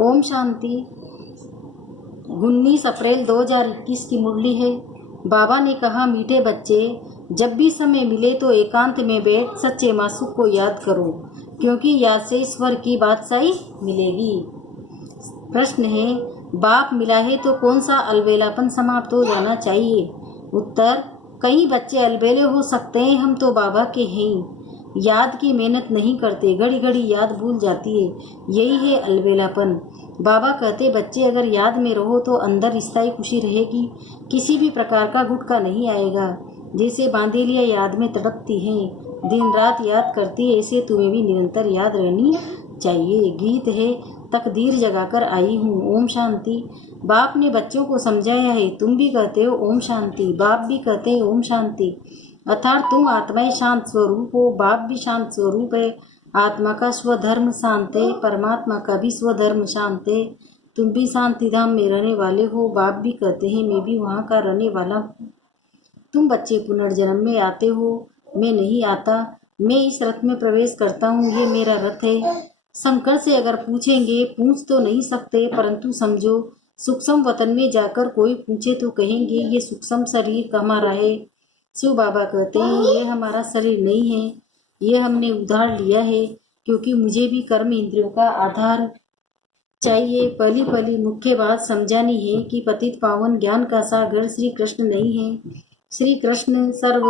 ओम शांति। 19 अप्रैल 2021 की मुरली है। बाबा ने कहा, मीठे बच्चे, जब भी समय मिले तो एकांत में बैठ सच्चे मासूक को याद करो, क्योंकि याद से ईश्वर की बादशाही मिलेगी। प्रश्न है, बाप मिला है तो कौन सा अलबेलापन समाप्त हो जाना चाहिए? उत्तर, कई बच्चे अलबेले हो सकते हैं, हम तो बाबा के हैं। याद की मेहनत नहीं करते, घड़ी घड़ी याद भूल जाती है, यही है अलबेलापन। बाबा कहते, बच्चे अगर याद में रहो तो अंदर स्थायी खुशी रहेगी, किसी भी प्रकार का गुटका नहीं आएगा। जैसे बांधेलियाँ याद में तड़पती हैं, दिन रात याद करती है, ऐसे तुम्हें भी निरंतर याद रहनी चाहिए। गीत है, तकदीर जगाकर आई हूँ, ओम शांति। बाप ने बच्चों को समझाया है, तुम भी कहते हो ओम शांति, बाप भी कहते हैं ओम शांति। अर्थात तुम आत्माएं शांत स्वरूप हो, बाप भी शांत स्वरूप है। आत्मा का स्वधर्म शांत है, परमात्मा का भी स्वधर्म शांत है। तुम भी शांति धाम में रहने वाले हो, बाप भी कहते हैं मैं भी वहाँ का रहने वाला हूँ। तुम बच्चे पुनर्जन्म में आते हो, मैं नहीं आता। मैं इस रथ में प्रवेश करता हूँ, ये मेरा रथ है। शंकर से अगर पूछेंगे, पूछ तो नहीं सकते, परंतु समझो सूक्ष्म वतन में जाकर कोई पूछे तो कहेंगे ये सूक्ष्म शरीर हमारा है। शिव बाबा कहते हैं, ये हमारा शरीर नहीं है, ये हमने उधार लिया है, क्योंकि मुझे भी कर्म इंद्रियों का आधार चाहिए। पहली पहली मुख्य बात समझानी है कि पतित पावन ज्ञान का सागर श्री कृष्ण नहीं है। श्री कृष्ण सर्व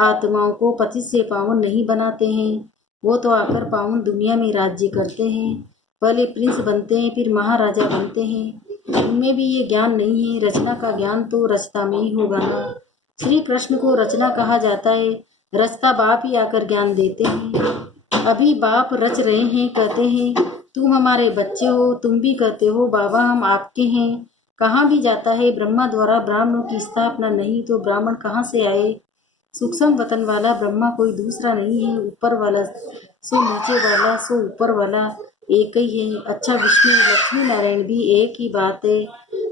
आत्माओं को पतित से पावन नहीं बनाते हैं, वो तो आकर पावन दुनिया में राज्य करते हैं। पहले प्रिंस बनते हैं, फिर महाराजा बनते हैं। उनमें भी ये ज्ञान नहीं है। रचना का ज्ञान तो रचता में ही होगा ना। श्री कृष्ण को रचना कहा जाता है, रचता बाप ही आकर ज्ञान देते हैं। अभी बाप रच रहे हैं, कहते हैं तुम हमारे बच्चे हो। तुम भी कहते हो बाबा हम आपके हैं। कहाँ भी जाता है, ब्रह्मा द्वारा ब्राह्मणों की स्थापना नहीं तो ब्राह्मण कहाँ से आए? सूक्ष्म वतन वाला ब्रह्मा कोई दूसरा नहीं है। ऊपर वाला सो नीचे वाला सो ऊपर वाला एक ही है। अच्छा, विष्णु लक्ष्मी नारायण भी एक ही बात है,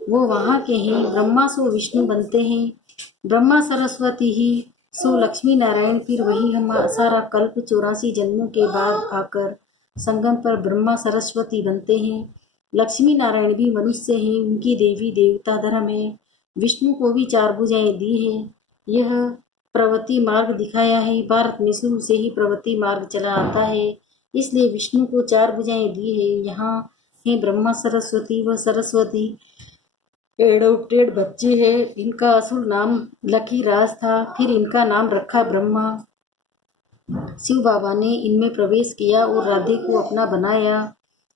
वो वहाँ के हैं। ब्रह्मा सो विष्णु बनते हैं, ब्रह्मा सरस्वती ही सो लक्ष्मी नारायण, फिर वही हम सारा कल्प 84 जन्मों के बाद आकर संगम पर ब्रह्मा सरस्वती बनते हैं। लक्ष्मी नारायण भी मनुष्य हैं, उनकी देवी देवता धर्म है। विष्णु को भी 4 भुजाएं दी है। यह प्रवृत्ति मार्ग दिखाया है। भारत में शुरू से ही प्रवृत्ति मार्ग चला आता है, इसलिए विष्णु को 4 भुजाएं दी है। यहाँ है ब्रह्मा सरस्वती, व सरस्वती एडोप्टेड बच्चे है। इनका असुर नाम लकी राज था, फिर इनका नाम रखा ब्रह्मा। शिव बाबा ने इनमें प्रवेश किया और राधे को अपना बनाया,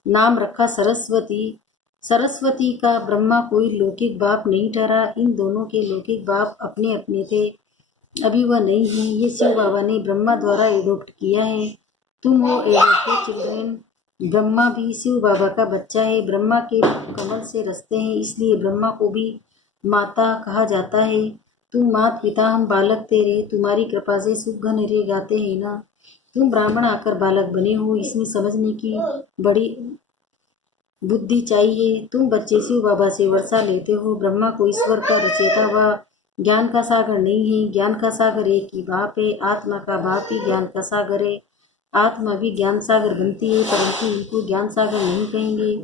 नाम रखा सरस्वती। सरस्वती का ब्रह्मा कोई लौकिक बाप नहीं ठहरा, इन दोनों के लौकिक बाप अपने अपने थे, अभी वह नहीं है। ये शिव बाबा ने ब्रह्मा द्वारा एडोप्ट किया है। तुम हो एडोप्टेड चिल्ड्रेन। ब्रह्मा भी शिव बाबा का बच्चा है। ब्रह्मा के कमल से रचते हैं, इसलिए ब्रह्मा को भी माता कहा जाता है। तुम मात पिता, हम बालक तेरे, तुम्हारी कृपा से सुख घन रे गाते हैं ना। तुम ब्राह्मण आकर बालक बने हो, इसमें समझने की बड़ी बुद्धि चाहिए। तुम बच्चे शिव बाबा से वर्षा लेते हो। ब्रह्मा को ईश्वर का रचयिता व ज्ञान का सागर नहीं है। ज्ञान का सागर एक ही बाप है। आत्मा का बाप ही ज्ञान का सागर है। आत्मा भी ज्ञान सागर बनती है, परंतु इनको ज्ञान सागर नहीं कहेंगे,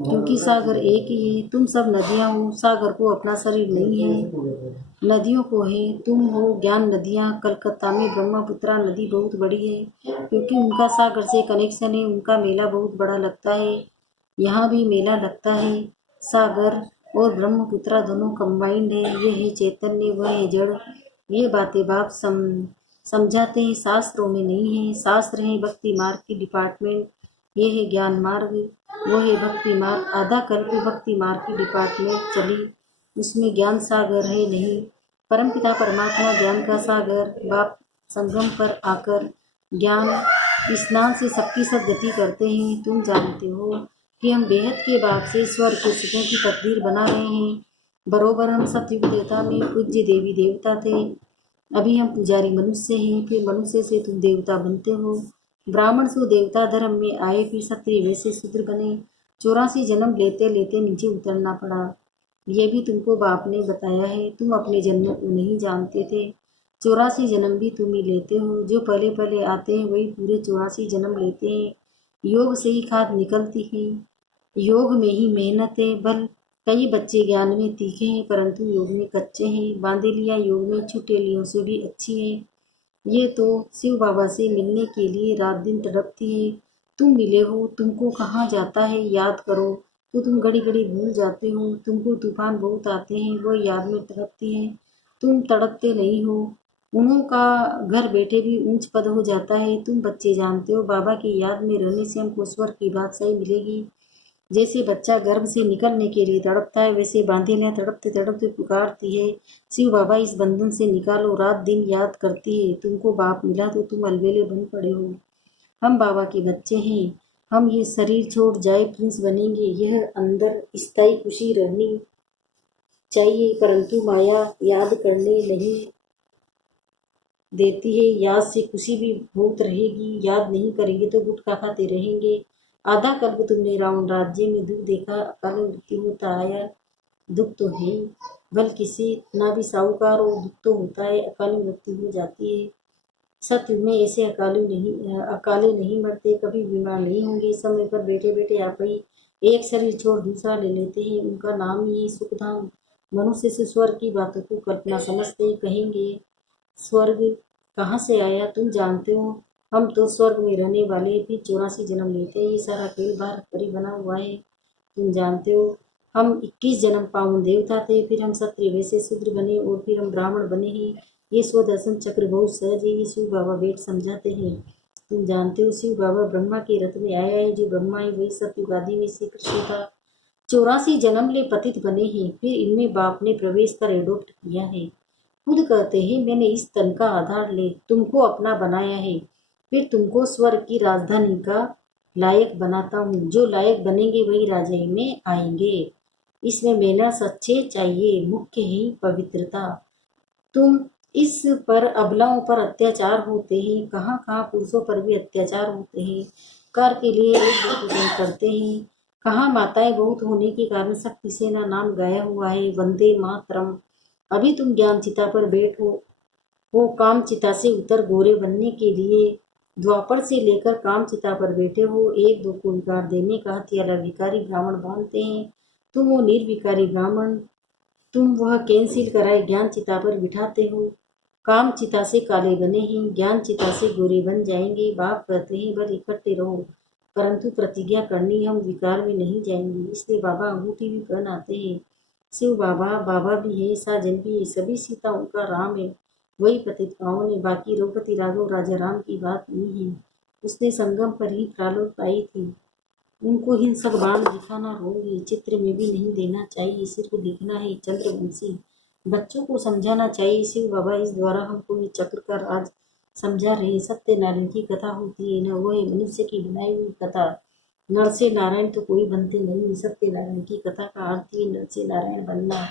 क्योंकि सागर एक ही है। तुम सब नदियां हो, सागर को अपना शरीर नहीं है, नदियों को है। तुम हो ज्ञान नदियां। कलकत्ता में ब्रह्मपुत्रा नदी बहुत बड़ी है, क्योंकि उनका सागर से कनेक्शन है। उनका मेला बहुत बड़ा लगता है, यहाँ भी मेला लगता है। सागर और ब्रह्मपुत्रा दोनों कंबाइंड है। ये है चैतन्य, वह है जड़। ये बातें बाप समझाते हैं, शास्त्रों में नहीं है। शास्त्र है भक्ति मार्ग की डिपार्टमेंट, ये है ज्ञान मार्ग, वो है भक्ति मार्ग। आधा कल्प भक्ति मार्ग की डिपार्टमेंट चली, उसमें ज्ञान सागर है नहीं। परमपिता परमात्मा ज्ञान का सागर। बाप संगम पर आकर ज्ञान स्नान से सबकी सदगति करते हैं। तुम जानते हो कि हम बेहद के बाप से स्वर्ग के सुखों की तकदीर बना रहे हैं। बरोबर हम सतयुग देवता में पूज्य देवी देवता थे, अभी हम पुजारी मनुष्य हैं, फिर मनुष्य से तुम देवता बनते हो। ब्राह्मण से देवता धर्म में आए, फिर क्षत्रिय वैसे शूद्र बने। 84 जन्म लेते लेते नीचे उतरना पड़ा, ये भी तुमको बाप ने बताया है। तुम अपने जन्मों को नहीं जानते थे। 84 जन्म भी तुम ही लेते हो। जो पहले पहले आते हैं वही पूरे 84 जन्म लेते हैं। योग से ही खाद निकलती है। योग में ही मेहनत है बल। कई बच्चे ज्ञान में तीखे हैं परंतु योग में कच्चे हैं। बांदेलियाँ योग में छुटेलियों से भी अच्छी है। ये तो शिव बाबा से मिलने के लिए रात दिन तड़पती है। तुम मिले हो, तुमको कहाँ जाता है याद करो तो तुम घड़ी घड़ी भूल जाते हो। तुमको तूफान बहुत आते हैं, वो याद में तड़पती है, तुम तड़पते नहीं हो। उन्हों का घर बैठे भी ऊंच पद हो जाता है। तुम बच्चे जानते हो बाबा की याद में रहने से हमको स्वर्ग की बादशाही मिलेगी। जैसे बच्चा गर्भ से निकलने के लिए तड़पता है वैसे बांधेलियाँ तड़पते तड़पते पुकारती है, शिव बाबा इस बंधन से निकालो। रात दिन याद करती है, तुमको बाप मिला तो तुम अलबेले बन पड़े हो। हम बाबा के बच्चे हैं, हम ये शरीर छोड़ जाए प्रिंस बनेंगे। यह अंदर स्थायी खुशी रहनी चाहिए परंतु माया याद करने नहीं देती है। याद से खुशी भी बहुत रहेगी, याद नहीं करेंगे तो गुटखा खाते रहेंगे। आधा कल्प तुमने रावण राज्य में दुख देखा, अकाल मृत्यु होता आया। दुख तो है बल किसी ना भी साहूकार और दुख तो होता है, अकाल मृत्यु हो जाती है। सत्य में ऐसे अकाले नहीं मरते, कभी बीमार नहीं होंगे। समय पर बैठे बैठे आप ही एक शरीर छोड़ दूसरा ले लेते हैं, उनका नाम ही है सुखधाम। मनुष्य से स्वर्ग की बातों को कल्पना समझते कहेंगे स्वर्ग कहाँ से आया तुम जानते हो। हम तो स्वर्ग में रहने वाले फिर 84 जन्म लेते हैं, ये सारा खेल बाहर परी बना हुआ है। तुम जानते हो हम 21 जन्म पावन देवता थे, फिर हम क्षत्रिय वैसे शूद्र बने और फिर हम ब्राह्मण बने हैं। ये स्वदर्शन चक्र बहुत सहज है, ये शिव बाबा वेद समझाते हैं। तुम जानते हो शिव बाबा ब्रह्मा के रथ में आया है, जो ब्रह्मा है वही सतयुग आदि में श्री कृष्ण था। 84 जन्म ले पतित बने हैं, फिर इनमें बाप ने प्रवेश कर एडोप्ट किया है। खुद कहते हैं मैंने इस तन का आधार ले तुमको अपना बनाया है, फिर तुमको स्वर्ग की राजधानी का लायक बनाता हूँ। जो लायक बनेंगे वही राजाई में आएंगे। इसमें मेहनत सच्चे चाहिए, मुख्य ही पवित्रता। तुम इस पर अबलाओं पर अत्याचार होते हैं, कहाँ कहाँ पुरुषों पर भी अत्याचार होते हैं। कर के लिए एक दूसरे करते हैं। कहाँ माताएं बहुत होने के कारण शक्ति सेना नाम गाया हुआ है, वंदे मातरम। अभी तुम ज्ञान चिता पर बैठो हो, काम चिता से उतर गोरे बनने के लिए द्वापर से लेकर काम चिता पर बैठे हो। एक दो को विकार देने का हथियाला विकारी ब्राह्मण बांधते हैं। तुम वो निर्विकारी ब्राह्मण, तुम वह कैंसिल कराए ज्ञान चिता पर बिठाते हो। काम चिता से काले बने हैं, ज्ञान चिता से गोरे बन जाएंगे। बाप कहते हैं बल इकट्ठे रहो, परंतु प्रतिज्ञा करनी हम विकार में नहीं जाएंगे। इसलिए बाबा अंगूठी भी पहन आते हैं। शिव बाबा बाबा भी है, साजन भी है, सभी सीता उनका राम है, वही पतित पावन है। बाकी रघुपति राघव राजा राम की बात नहीं है, उसने संगम पर ही प्रालोक पाई थी। उनको हिंसक बाण दिखाना रोगी चित्र में भी नहीं देना चाहिए, सिर्फ दिखना है चंद्रवंशी। बच्चों को समझाना चाहिए। शिव बाबा इस द्वारा हमको ये चक्र का राज समझा रहे। सत्यनारायण की कथा होती है न, वो है मनुष्य की बनाई हुई कथा। नर से नारायण तो कोई बनते नहीं। सत्यनारायण की कथा का अर्थ ही नर से नारायण बनना।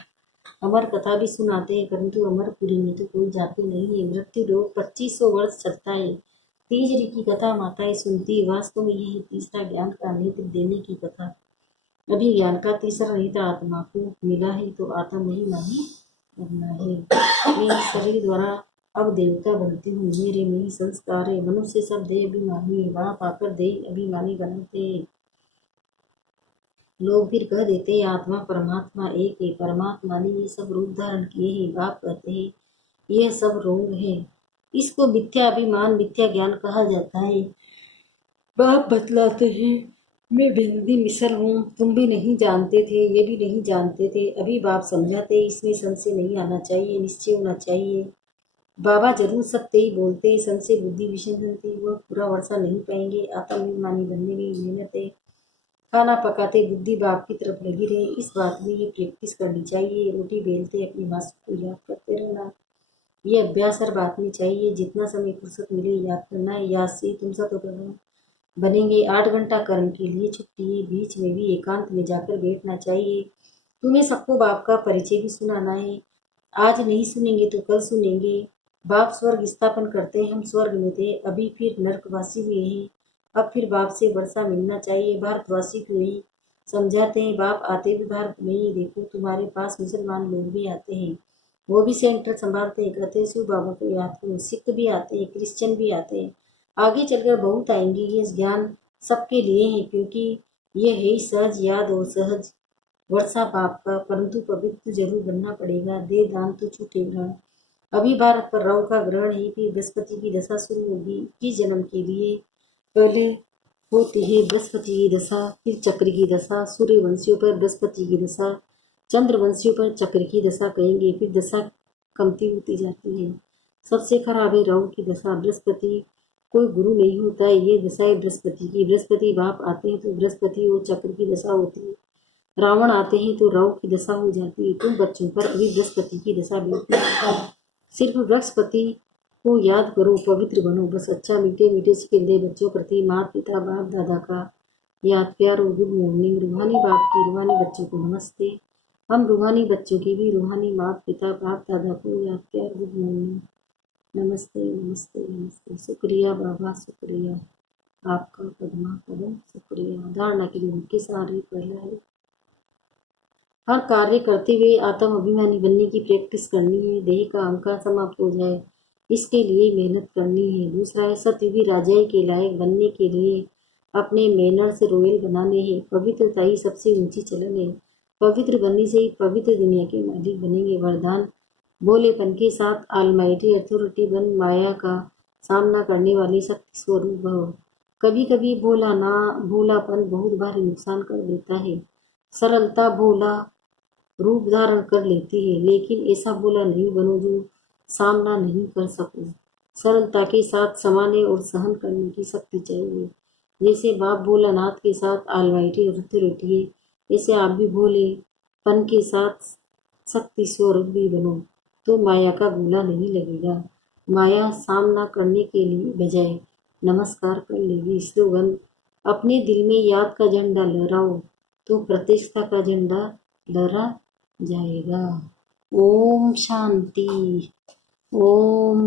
अमर कथा भी सुनाते हैं परंतु अमरपुरी में तो कोई जाते नहीं है। मृत्यु लोग 2500 वर्ष चलता है। तीजरी की कथा माताएं सुनती है। वास्तव में यही तीसरा ज्ञान का नेत्र देने की कथा। अभी ज्ञान का तीसरा नेत्र आत्मा को मिला है तो आत्मा नहीं मानी बनना है। मैं इस शरीर द्वारा अब देवता बनती हूँ, मेरे में ही संस्कार है। मनुष्य सब देह अभिमानी है, वहाँ पाकर देह अभिमानी बनाते हैं। लोग फिर कह देते हैं आत्मा परमात्मा एक है, परमात्मा ने ये सब रूप धारण किए हैं। बाप कहते हैं यह सब रोग है, इसको मिथ्या अभिमान मिथ्या ज्ञान कहा जाता है। बाप बतलाते हैं मैं बिंदी मिसल हूँ, तुम भी नहीं जानते थे, ये भी नहीं जानते थे। अभी बाप समझाते इसमें संशय नहीं आना चाहिए, निश्चय होना चाहिए। बाबा जरूर सत्य ही बोलते हैं, संशय बुद्धि विसर्जन थी, वह पूरा वर्षा नहीं पाएंगे। आत्माभिमानी बनने में मेहनत है। खाना पकाते बुद्धि बाप की तरफ लगी रहे, इस बात में ये प्रैक्टिस करनी चाहिए। रोटी बेलते अपनी मास्टर को याद करते रहना, ये अभ्यास हर बात में चाहिए। जितना समय फुर्सत मिले याद करना है, याद से तुम सब बनेंगे। 8 घंटा कर्म के लिए छुट्टी, बीच में भी एकांत में जाकर बैठना चाहिए। तुम्हें सबको बाप का परिचय भी सुनाना है। आज नहीं सुनेंगे तो कल सुनेंगे। बाप स्वर्ग स्थापन करते हैं, हम स्वर्ग में थे, अभी फिर नरकवासी हुए हैं। अब फिर बाप से वर्षा मिलना चाहिए। भारतवासी को ही समझाते हैं, बाप आते भी भारत में ही। देखो तुम्हारे पास मुसलमान लोग भी आते हैं, वो भी सेंटर संभालते हैं। कहते हैं शिव बाबा को याद करो। सिख भी आते हैं, क्रिश्चियन भी आते हैं, आगे चलकर बहुत आएंगे। ये ज्ञान सबके लिए है, क्योंकि यह है सहज याद और सहज वर्षा पाप का, परंतु पवित्र जरूर बनना पड़ेगा। दे दान तो छूटे ग्रहण। अभी भारत पर राहु का ग्रहण है, फिर बृहस्पति की दशा शुरू होगी। 21 जन्म के लिए पहले होती है बृहस्पति की दशा, फिर चक्र की दशा। सूर्यवंशियों पर बृहस्पति की दशा, चंद्रवंशियों पर चक्र की दशा कहेंगे। फिर दशा कमती होती जाती है। सबसे खराब है राहु की दशा। बृहस्पति कोई गुरु नहीं होता है, ये दशा है बृहस्पति की। बृहस्पति बाप आते हैं तो बृहस्पति और चक्र की दशा होती है। रावण आते हैं तो राहु की दशा हो जाती है। तुम बच्चों पर अभी बृहस्पति की दशा बीतती है। सिर्फ बृहस्पति को याद करो, पवित्र बनो। बस अच्छा मीठे मीठे सिक्के दे बच्चों प्रति माता पिता बाप दादा का याद प्यार और गुड मॉर्निंग। रूहानी बाप की रूहानी बच्चों को नमस्ते। हम रूहानी बच्चों की भी रूहानी माता पिता बाप दादा को याद प्यार गुड मॉर्निंग। नमस्ते नमस्ते नमस्ते। शुक्रिया बाबा, शुक्रिया आपका पद्मा पदम, शुक्रिया। धारणा के लिए मुख्य सारे पहला है, हर कार्य करते हुए आत्म अभिमानी बनने की प्रैक्टिस करनी है। देह का अहंकार समाप्त हो जाए, इसके लिए मेहनत करनी है। दूसरा है सतयुगी राजाई के लायक बनने के लिए अपने मैनर से रॉयल बनाने हैं। पवित्रता ही सबसे ऊंची चलन है। पवित्र बनने से ही पवित्र दुनिया के मालिक बनेंगे। वरदान भोलेपन के साथ ऑलमाइटी अथॉरिटी बन माया का सामना करने वाली शक्ति स्वरूप भव। कभी कभी भोलापन बहुत भारी नुकसान कर देता है। सरलता भोला रूप धारण कर लेती है, लेकिन ऐसा भोला नहीं बनो जो सामना नहीं कर सको। सरलता के साथ समाने और सहन करने की शक्ति चाहिए। जैसे बाप भोलानाथ के साथ ऑलमाइटी अथॉरिटी है, ऐसे आप भी भोलेपन के साथ शक्ति स्वरूप भी बनो, तो माया का गोला नहीं लगेगा। माया सामना करने के लिए बजाय नमस्कार कर लेगी। स्लोगन अपने दिल में याद का झंडा लहराओ तो प्रतिष्ठा का झंडा लहरा जाएगा। ओम शांति। ओम